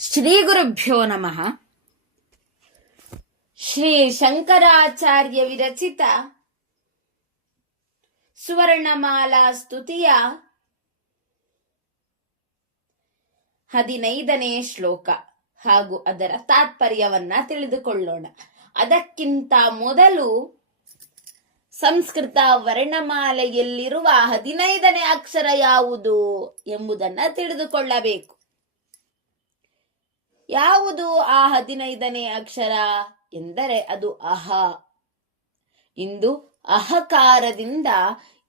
ಶ್ರೀ ಗುರುಭ್ಯೋ ನಮಃ. ಶ್ರೀ ಶಂಕರಾಚಾರ್ಯ ವಿರಚಿತ ಸುವರ್ಣಮಾಲಾ ಸ್ತುತಿಯ 15ನೇ ಶ್ಲೋಕ ಹಾಗೂ ಅದರ ತಾತ್ಪರ್ಯವನ್ನ ತಿಳಿದುಕೊಳ್ಳೋಣ. ಅದಕ್ಕಿಂತ ಮೊದಲು ಸಂಸ್ಕೃತ ವರ್ಣಮಾಲೆಯಲ್ಲಿರುವ 15ನೇ ಅಕ್ಷರ ಯಾವುದು ಎಂಬುದನ್ನು ತಿಳಿದುಕೊಳ್ಳಬೇಕು. ಯಾವುದು ಆ 15ನೇ ಅಕ್ಷರ ಎಂದರೆ ಅದು ಅಹ. ಇಂದು ಅಹಕಾರದಿಂದ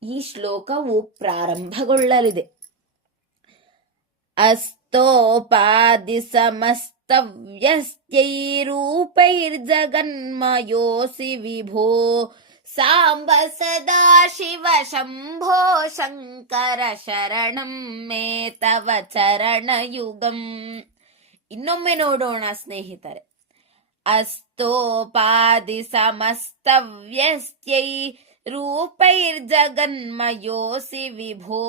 ಈ ಶ್ಲೋಕವು ಪ್ರಾರಂಭಗೊಳ್ಳಲಿದೆ. ಅಸ್ತೋಪಾದಿ ಸಮಸ್ತವ್ಯಸ್ಯೈರೂಪೈರ್ಜಗನ್ಮಯೋಸಿ ವಿಭೋ ಸಾಂಬ ಸದಾ ಶಿವ ಶಂಭೋ ಶಂಕರ ಶರಣಂ ಮೇ ತವ ಚರಣಯುಗಂ. ಇನ್ನೊಮ್ಮೆ ನೋಡೋಣ ಸ್ನೇಹಿತರೆ. ಅಸ್ತೋಪಾದಿ ಸಮಸ್ತವ್ಯಸ್ಯೈ ರೂಪೈರ್ಜಗನ್ಮಯೋಸಿ ವಿಭೋ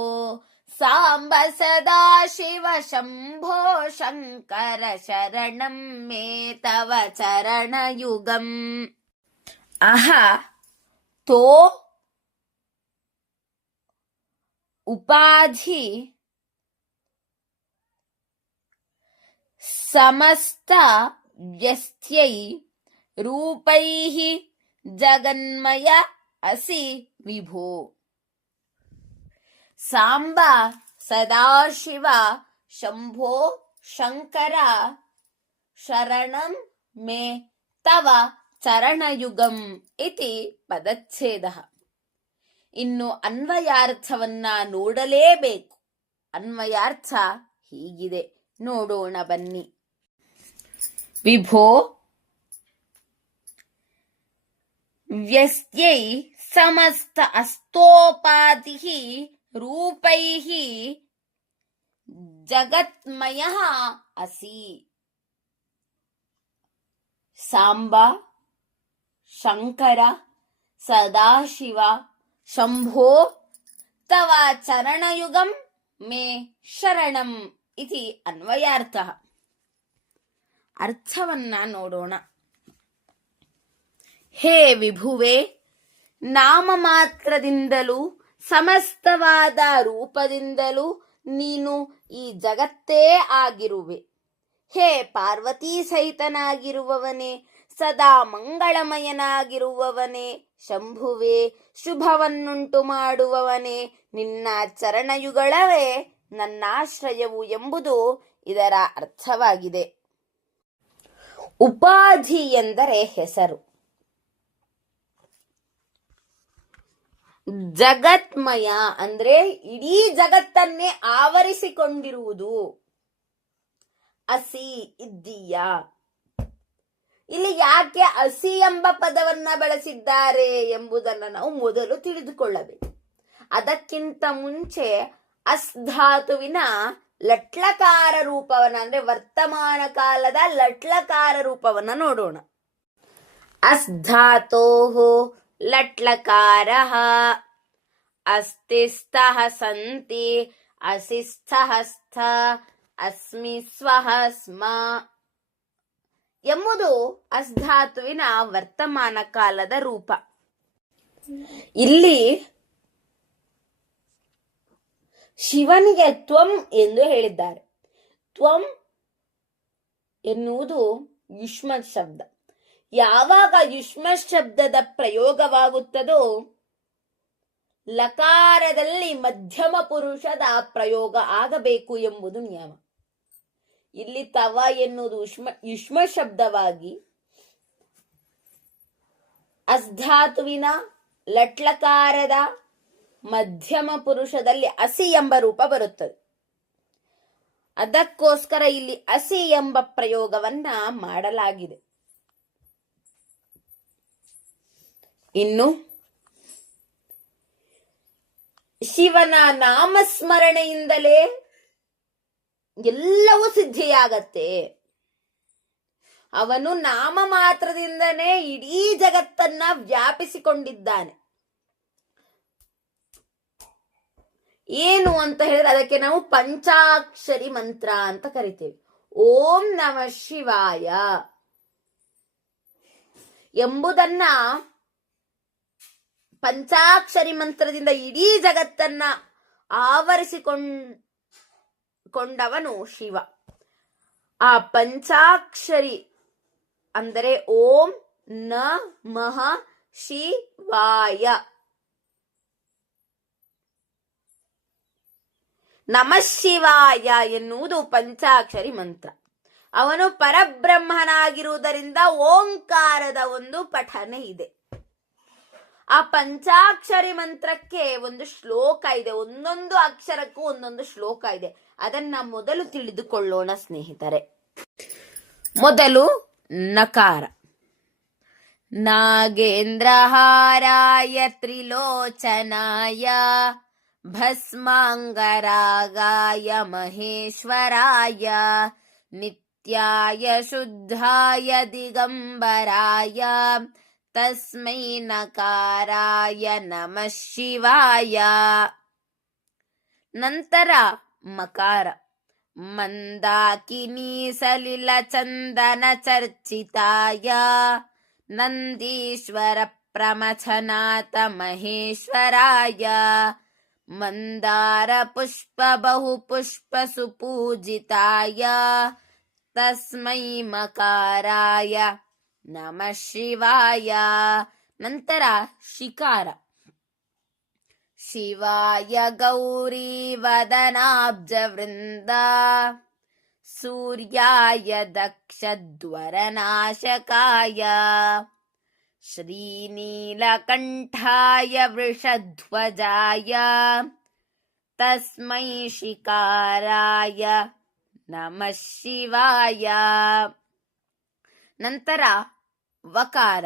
ಸಾಂಬ ಸದಾ ಶಿವ ಶಂಭೋ ಶಂಕರ ಶರಣಂ ಮೇ ತವ ಚರಣಯುಗಂ. ಅಹ ತೋ ಉಪಾಧಿ ಸಮಸ್ತ ವ್ಯಸ್ತ್ಯೈ ರೂಪೈಃ ಜಗನ್ಮಯ ಅಸಿ ವಿಭೋ ಸಾಂಬ ಸದಾಶಿವ ಶಂಭೋ ಶಂಕರ ಶರಣಂ ಮೇ ತವ ಚರಣಯುಗಂ ಇತಿ ಪದಚ್ಛೇದಃ. ಇನ್ನು ಅನ್ವಯಾರ್ಥವನ್ನ ನೋಡಲೇಬೇಕು. ಅನ್ವಯಾರ್ಥ ಹೀಗಿದೆ, ನೋಡೋಣ ಬನ್ನಿ. ವಿಭೋ ವ್ಯಸ್ತ್ಯೈ ಸಮಸ್ತ ಅಸ್ತೋಪಾದಿಃ ರೂಪೈಃ ಜಗತ್ಮಯಃ ಅಸಿ. ಸಾಂಬ ಶಂಕರ ಸದಾಶಿವ ಶಂಭೋ ತವ ಚರಣಯುಗಂ ಮೇ ಶರಣಂ ಇತಿ ಅನ್ವಯಾರ್ಥ. ಅರ್ಥವನ್ನ ನೋಡೋಣ. ಹೇ ವಿಭುವೆ, ನಾಮ ಮಾತ್ರದಿಂದಲೂ ಸಮಸ್ತವಾದ ರೂಪದಿಂದಲೂ ನೀನು ಈ ಜಗತ್ತೇ ಆಗಿರುವೆ. ಹೇ ಪಾರ್ವತೀ ಸಹಿತನಾಗಿರುವವನೇ, ಸದಾ ಮಂಗಳಮಯನಾಗಿರುವವನೇ, ಶಂಭುವೆ ಶುಭವನ್ನುಂಟು ಮಾಡುವವನೇ, ನಿನ್ನ ಚರಣಯುಗಳವೇ ನನ್ನಾಶ್ರಯವು ಎಂಬುದು ಇದರ ಅರ್ಥವಾಗಿದೆ. ಉಪಾಧಿ ಎಂದರೆ ಹೆಸರು. ಜಗತ್ಮಯ ಅಂದ್ರೆ ಇಡೀ ಜಗತ್ತನ್ನೇ ಆವರಿಸಿಕೊಂಡಿರುವುದು. ಅಸಿ ಇದ್ದೀಯಾ. ಇಲ್ಲಿ ಯಾಕೆ ಅಸಿ ಎಂಬ ಪದವನ್ನ ಬಳಸಿದ್ದಾರೆ ಎಂಬುದನ್ನು ನಾವು ಮೊದಲು ತಿಳಿದುಕೊಳ್ಳಬೇಕು. ಅದಕ್ಕಿಂತ ಮುಂಚೆ ಅಸ್ ಧಾತುವಿನ ಲಟ್ಲಕಾರ ರೂಪವನ್ನ ಅಂದ್ರೆ ವರ್ತಮಾನ ಕಾಲದ ಲಟ್ಲಕಾರ ರೂಪವನ್ನ ನೋಡೋಣ. ಅಸ್ ಧಾತೋಃ ಲಟ್ಲಕಾರಃ ಅಸ್ತಿ ಸ್ತಃ ಸಂತಿ ಅಸಿ ಸ್ಥಃ ಸ್ಥ ಅಸ್ಮಿ ಸ್ವಃ ಸ್ಮ ಎಂಬುದು ಅಸ್ ಧಾತುವಿನ ವರ್ತಮಾನ ಕಾಲದ ರೂಪ. ಇಲ್ಲಿ ಶಿವನಿಗೆ ತ್ವಂ ಎಂದು ಹೇಳಿದ್ದಾರೆ. ತ್ವಂ ಎನ್ನುವುದು ಯುಷ್ಮ ಶಬ್ದ. ಯಾವಾಗ ಯುಷ್ಮ ಶಬ್ದದ ಪ್ರಯೋಗವಾಗುತ್ತದೋ ಲಕಾರದಲ್ಲಿ ಮಧ್ಯಮ ಪುರುಷದ ಪ್ರಯೋಗ ಆಗಬೇಕು ಎಂಬುದು ನಿಯಮ. ಇಲ್ಲಿ ತವ ಎನ್ನುವುದು ಯುಷ್ಮ ಶಬ್ದವಾಗಿ ಅಸ್ಧಾತುವಿನ ಲಟ್ಲಕಾರದ ಮಧ್ಯಮ ಪುರುಷದಲ್ಲಿ ಅಸಿ ಎಂಬ ರೂಪ ಬರುತ್ತದೆ. ಅದಕ್ಕೋಸ್ಕರ ಇಲ್ಲಿ ಅಸಿ ಎಂಬ ಪ್ರಯೋಗವನ್ನ ಮಾಡಲಾಗಿದೆ. ಇನ್ನು ಶಿವನ ನಾಮಸ್ಮರಣೆಯಿಂದಲೇ ಎಲ್ಲವೂ ಸಿದ್ಧಿಯಾಗತ್ತೆ. ಅವನು ನಾಮ ಮಾತ್ರದಿಂದನೇ ಇಡೀ ಜಗತ್ತನ್ನ ವ್ಯಾಪಿಸಿಕೊಂಡಿದ್ದಾನೆ. ಏನು ಅಂತ ಹೇಳಿದ್ರೆ ಅದಕ್ಕೆ ನಾವು ಪಂಚಾಕ್ಷರಿ ಮಂತ್ರ ಅಂತ ಕರಿತೇವೆ. ಓಂ ನಮಃ ಶಿವಾಯ ಎಂಬುದನ್ನ ಪಂಚಾಕ್ಷರಿ ಮಂತ್ರದಿಂದ ಇಡೀ ಜಗತ್ತನ್ನ ಆವರಿಸಿಕೊಂಡವನು ಶಿವ. ಆ ಪಂಚಾಕ್ಷರಿ ಅಂದರೆ ಓಂ ನಮಃ ಶಿವಾಯ. ನಮಃ ಶಿವಾಯ ಎನ್ನುವುದು ಪಂಚಾಕ್ಷರಿ ಮಂತ್ರ. ಅವನು ಪರಬ್ರಹ್ಮನಾಗಿರುವುದರಿಂದ ಓಂಕಾರದ ಒಂದು ಪಠನೆ ಇದೆ. ಆ ಪಂಚಾಕ್ಷರಿ ಮಂತ್ರಕ್ಕೆ ಒಂದು ಶ್ಲೋಕ ಇದೆ, ಒಂದೊಂದು ಅಕ್ಷರಕ್ಕೂ ಒಂದೊಂದು ಶ್ಲೋಕ ಇದೆ. ಅದನ್ನ ಮೊದಲು ತಿಳಿದುಕೊಳ್ಳೋಣ ಸ್ನೇಹಿತರೆ. ಮೊದಲು ನಕಾರ. ನಾಗೇಂದ್ರಹಾರಾಯ ತ್ರಿಲೋಚನಾಯ ಭಸ್ಮಾಂಗರಾಗಾಯ ಮಹೇಶ್ವರಾಯ ನಿತ್ಯಾಯ ಶುದ್ಧಾಯ ದಿಗಂಬರಾಯ ತಸ್ಮೈ ನಕಾರಾಯ ನಮಃ ಶಿವಾಯ. ನಂತರ ಮಕಾರ. ಮಂದಾಕಿನಿ ಸಲಿಲ ಚಂದನ ಚರ್ಚಿತಾಯ ನಂದೀಶ್ವರ ಪ್ರಮಥನಾಥ ಮಹೇಶ್ವರಾಯ ಮಂದಾರ ಪುಷ್ಪ ಬಹು ಪುಷ್ಪ ಸುಪೂಜಿತಾಯ ತಸ್ಮೈ ಮಕಾರಾಯ ನಮಃ ಶಿವಾಯ. ನಂತರ ಶಿಕಾರ. ಶಿವಾಯ ಗೌರಿ ವದನಾಬ್ಜ ವೃಂದ ಸೂರ್ಯಾಯ ದಕ್ಷದ್ವರನಾಶಕಾಯ ಶ್ರೀನೀಲಕಂಠಾಯ ವೃಷಧ್ವಜಾಯ ತಸ್ಮೈ ಶಿಕಾರಾಯ ನಮಃ ಶಿವಾಯ. ನಂತರ ವಕಾರ.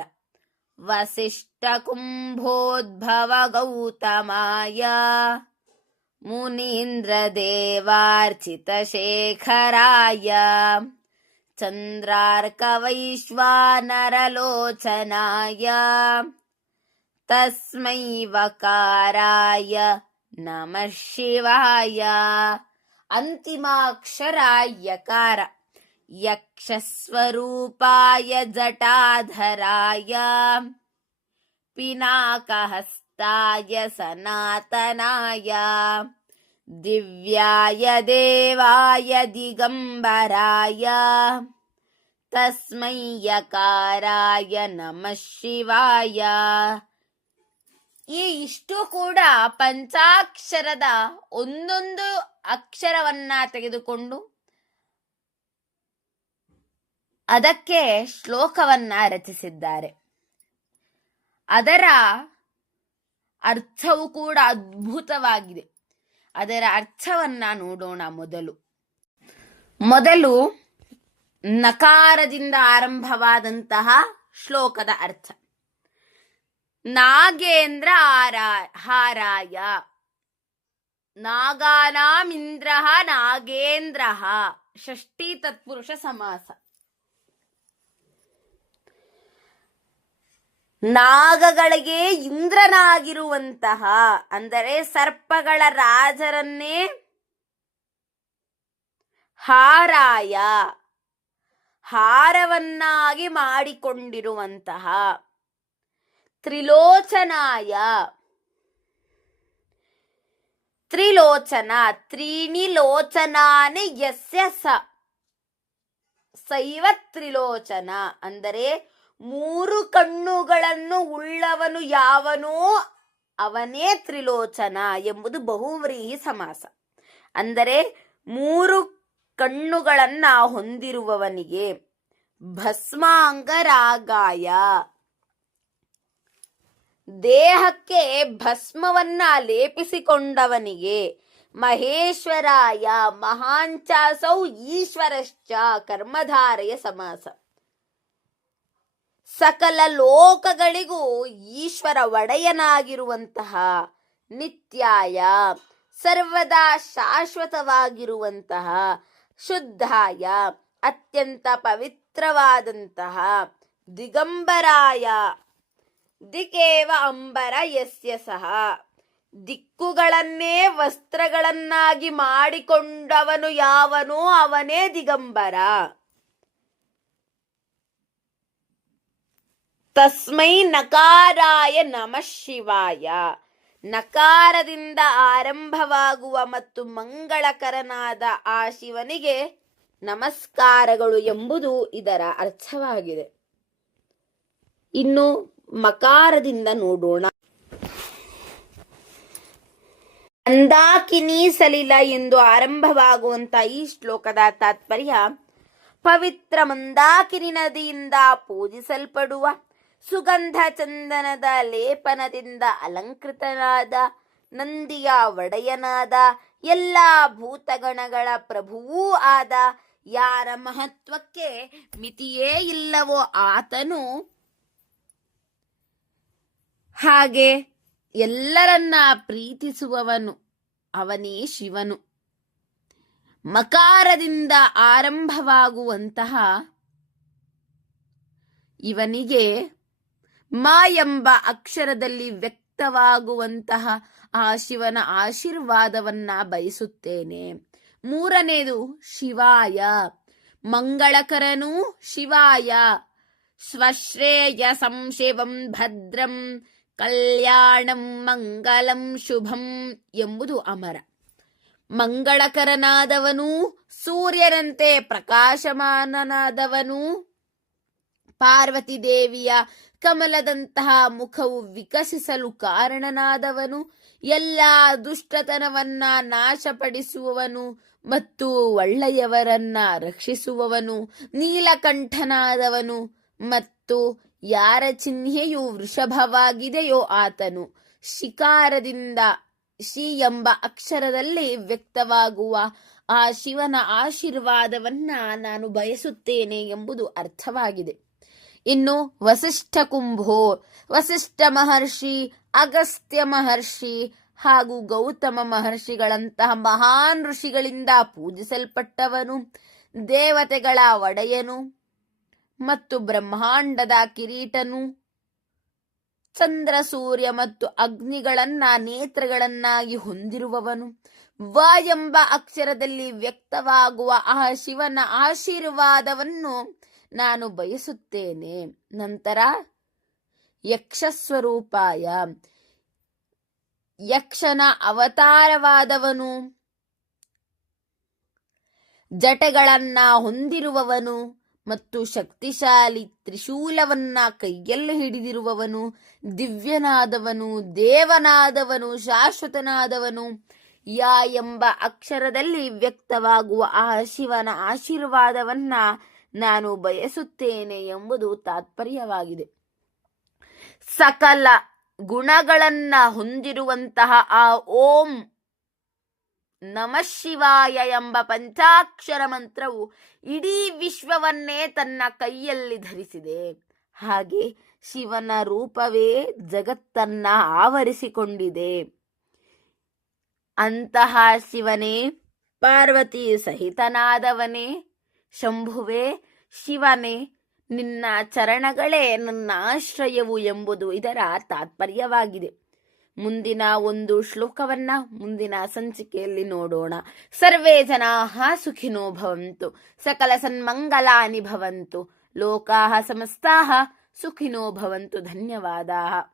ವಸಿಷ್ಠ ಕುಂಭೋದ್ಭವ ಗೌತಮಾಯ ಮುನೀಂದ್ರ ದೇವಾರ್ಚಿತ ಶೇಖರಾಯ ಚಂದ್ರಾರ್ಕ ವೈಶ್ವಾನರಲೋಚನಾಯ ತಸ್ಮೈ ವಕಾರಾಯ ನಮಃ ಶಿವಾಯ. ಅಂತಿಮಾಕ್ಷರ ಯಕಾರ. ಯಕ್ಷಸ್ವರೂಪಾಯ ಜಟಾಧರಾಯ ಪಿನಾಕಹಸ್ತಾಯ ಸನಾತನಾಯ ದಿವ್ಯಾಯ ದೇವಾಯ ದಿಗಂಬರಾಯ ತಸ್ಮೈ ಯಕಾರಾಯ ನಮಃ ಶಿವಾಯ. ಇಷ್ಟು ಕೂಡ ಪಂಚಾಕ್ಷರದ ಒಂದೊಂದು ಅಕ್ಷರವನ್ನ ತೆಗೆದುಕೊಂಡು ಅದಕ್ಕೆ ಶ್ಲೋಕವನ್ನ ರಚಿಸಿದ್ದಾರೆ. ಅದರ ಅರ್ಥವು ಕೂಡ ಅದ್ಭುತವಾಗಿದೆ. ಅದರ ಅರ್ಥವನ್ನ ನೋಡೋಣ. ಮೊದಲು ನಕಾರದಿಂದ ಆರಂಭವಾದಂತಹ ಶ್ಲೋಕದ ಅರ್ಥ. ನಾಗೇಂದ್ರ ಹಾರಾಯ. ನಾಗಾನಾಮಿಂದ್ರಃ ನಾಗೇಂದ್ರಃ. ಷಷ್ಠಿ ತತ್ಪುರುಷ ಸಮಾಸ. ನಾಗಗಳಿಗೆ ಇಂದ್ರನಾಗಿರುವಂತಹ, ಅಂದರೆ ಸರ್ಪಗಳ ರಾಜರನ್ನೇ ಹಾರಾಯ, ಹಾರವನ್ನಾಗಿ ಮಾಡಿಕೊಂಡಿರುವಂತಹ ತ್ರಿಲೋಚನಾಯ. ತ್ರಿಲೋಚನ ತ್ರೀಣಿ ಲೋಚನಾನಿ ಯಸ್ಯ ಸೈವ ತ್ರಿಲೋಚನ. ಅಂದರೆ 3 ಕಣ್ಣುಗಳನ್ನು ಉಳ್ಳವನು ಯಾವನೋ ಅವನೇ ತ್ರಿಲೋಚನ ಎಂಬುದು ಬಹುವ್ರೀಹಿ ಸಮಾಸ. ಅಂದರೆ 3 ಕಣ್ಣುಗಳನ್ನ ಹೊಂದಿರುವವನಿಗೆ. ಭಸ್ಮಾಂಗರಾಗಾಯ. ದೇಹಕ್ಕೆ ಭಸ್ಮವನ್ನ ಲೇಪಿಸಿಕೊಂಡವನಿಗೆ. ಮಹೇಶ್ವರಾಯ. ಮಹಾಂಚಾಸೌ ಈಶ್ವರಶ್ಚ. ಕರ್ಮಧಾರಯ ಸಮಾಸ. ಸಕಲ ಲೋಕಗಳಿಗೂ ಈಶ್ವರ ಒಡೆಯನಾಗಿರುವಂತಹ. ನಿತ್ಯಾಯ. ಸರ್ವದಾ ಶಾಶ್ವತವಾಗಿರುವಂತಹ. ಶುದ್ಧಾಯ. ಅತ್ಯಂತ ಪವಿತ್ರವಾದಂತಹ. ದಿಗಂಬರಾಯ. ದಿಕೇವ ಅಂಬರ ಯಸ್ಯ ಸಹ. ದಿಕ್ಕುಗಳನ್ನೇ ವಸ್ತ್ರಗಳನ್ನಾಗಿ ಮಾಡಿಕೊಂಡವನು ಯಾವನೋ ಅವನೇ ದಿಗಂಬರ. ತಸ್ಮೈ ನಕಾರಾಯ ನಮಃ ಶಿವಾಯ. ನಕಾರದಿಂದ ಆರಂಭವಾಗುವ ಮತ್ತು ಮಂಗಳಕರನಾದ ಆ ಶಿವನಿಗೆ ನಮಸ್ಕಾರಗಳು ಎಂಬುದು ಇದರ ಅರ್ಥವಾಗಿದೆ. ಇನ್ನು ಮಕಾರದಿಂದ ನೋಡೋಣ. ಮಂದಾಕಿನಿ ಸಲಿಲ ಎಂದು ಆರಂಭವಾಗುವಂತ ಈ ಶ್ಲೋಕದ ತಾತ್ಪರ್ಯ, ಪವಿತ್ರ ಮಂದಾಕಿನಿ ನದಿಯಿಂದ ಪೂಜಿಸಲ್ಪಡುವ ಸುಗಂಧ ಚಂದನದ ಲೇಪನದಿಂದ ಅಲಂಕೃತನಾದ ನಂದಿಯ ಒಡೆಯನಾದ ಎಲ್ಲ ಭೂತಗಣಗಳ ಪ್ರಭುವೂ ಆದ ಯಾರ ಮಹತ್ವಕ್ಕೆ ಮಿತಿಯೇ ಇಲ್ಲವೋ ಆತನು, ಹಾಗೆ ಎಲ್ಲರನ್ನ ಪ್ರೀತಿಸುವವನು ಅವನೇ ಶಿವನು. ಮಕಾರದಿಂದ ಆರಂಭವಾಗುವಂತಹ ಇವನಿಗೆ ಮ ಎಂಬ ಅಕ್ಷರದಲ್ಲಿ ವ್ಯಕ್ತವಾಗುವಂತಹ ಆ ಶಿವನ ಆಶೀರ್ವಾದವನ್ನ ಬಯಸುತ್ತೇನೆ. ಮೂರನೇದು ಶಿವಾಯ, ಮಂಗಳಕರನೂ ಶಿವಾಯ. ಸ್ವಶ್ರೇಯ ಸಂಶಿವಂ ಭದ್ರಂ ಕಲ್ಯಾಣಂ ಮಂಗಲಂ ಶುಭಂ ಎಂಬುದು ಅಮರ. ಮಂಗಳಕರನಾದವನು, ಸೂರ್ಯನಂತೆ ಪ್ರಕಾಶಮಾನನಾದವನು, ಪಾರ್ವತಿ ದೇವಿಯ ಕಮಲದಂತಹ ಮುಖವು ವಿಕಸಿಸಲು ಕಾರಣನಾದವನು, ಎಲ್ಲ ದುಷ್ಟತನವನ್ನ ನಾಶಪಡಿಸುವವನು ಮತ್ತು ಒಳ್ಳೆಯವರನ್ನ ರಕ್ಷಿಸುವವನು, ನೀಲಕಂಠನಾದವನು ಮತ್ತು ಯಾರ ಚಿಹ್ನೆಯು ವೃಷಭವಾಗಿದೆಯೋ ಆತನು. ಶಿಕಾರದಿಂದ ಶಿ ಎಂಬ ಅಕ್ಷರದಲ್ಲಿ ವ್ಯಕ್ತವಾಗುವ ಆ ಶಿವನ ಆಶೀರ್ವಾದವನ್ನ ನಾನು ಬಯಸುತ್ತೇನೆ ಎಂಬುದು ಅರ್ಥವಾಗಿದೆ. ಇನ್ನು ವಸಿಷ್ಠ ಕುಂಭೋ, ವಸಿಷ್ಠ ಮಹರ್ಷಿ, ಅಗಸ್ತ್ಯ ಮಹರ್ಷಿ ಹಾಗೂ ಗೌತಮ ಮಹರ್ಷಿಗಳಂತಹ ಮಹಾನ್ ಋಷಿಗಳಿಂದ ಪೂಜಿಸಲ್ಪಟ್ಟವನು, ದೇವತೆಗಳ ಒಡೆಯನು ಮತ್ತು ಬ್ರಹ್ಮಾಂಡದ ಕಿರೀಟನು, ಚಂದ್ರ ಸೂರ್ಯ ಮತ್ತು ಅಗ್ನಿಗಳನ್ನ ನೇತ್ರಗಳನ್ನಾಗಿ ಹೊಂದಿರುವವನು, ವ ಎಂಬ ಅಕ್ಷರದಲ್ಲಿ ವ್ಯಕ್ತವಾಗುವ ಆ ಶಿವನ ಆಶೀರ್ವಾದವನ್ನು ನಾನು ಬಯಸುತ್ತೇನೆ. ನಂತರ ಯಕ್ಷಸ್ವರೂಪಾಯ, ಯಕ್ಷನ ಅವತಾರವಾದವನು, ಜಟೆಗಳನ್ನ ಹೊಂದಿರುವವನು ಮತ್ತು ಶಕ್ತಿಶಾಲಿ ತ್ರಿಶೂಲವನ್ನ ಕೈಯಲ್ಲಿ ಹಿಡಿದಿರುವವನು, ದಿವ್ಯನಾದವನು, ದೇವನಾದವನು, ಶಾಶ್ವತನಾದವನು, ಯಾ ಎಂಬ ಅಕ್ಷರದಲ್ಲಿ ವ್ಯಕ್ತವಾಗುವ ಆ ಶಿವನ ಆಶೀರ್ವಾದವನ್ನ ನಾನು ಬಯಸುತ್ತೇನೆ ಎಂಬುದು ತಾತ್ಪರ್ಯವಾಗಿದೆ. ಸಕಲ ಗುಣಗಳನ್ನ ಹೊಂದಿರುವಂತಹ ಆ ಓಂ ನಮಃ ಶಿವಾಯ ಎಂಬ ಪಂಚಾಕ್ಷರ ಮಂತ್ರವು ಇಡೀ ವಿಶ್ವವನ್ನೇ ತನ್ನ ಕೈಯಲ್ಲಿ ಧರಿಸಿದೆ. ಹಾಗೆ ಶಿವನ ರೂಪವೇ ಜಗತ್ತನ್ನ ಆವರಿಸಿಕೊಂಡಿದೆ. ಅಂತಹ ಶಿವನೇ, ಪಾರ್ವತಿ ಸಹಿತನಾದವನೇ, ಶಂಭುವೇ, ಶಿವನೇ, ನಿನ್ನ ಚರಣಗಳೇ ನನ್ನ ಆಶ್ರಯವು ಎಂಬುದು ಇದರ ತಾತ್ಪರ್ಯವಾಗಿದೆ. ಮುಂದಿನ ಒಂದು ಶ್ಲೋಕವನ್ನ ಮುಂದಿನ ಸಂಚಿಕೆಯಲ್ಲಿ ನೋಡೋಣ. ಸರ್ವೇ ಜನಾಃ ಸುಖಿನೋ ಭವಂತು, ಸಕಲ ಸನ್ಮಂಗಲಾನಿ ಭವಂತು, ಲೋಕಾಃ ಸಮಸ್ತಾಃ ಸುಖಿನೋ ಭವಂತು. ಧನ್ಯವಾದಾಃ.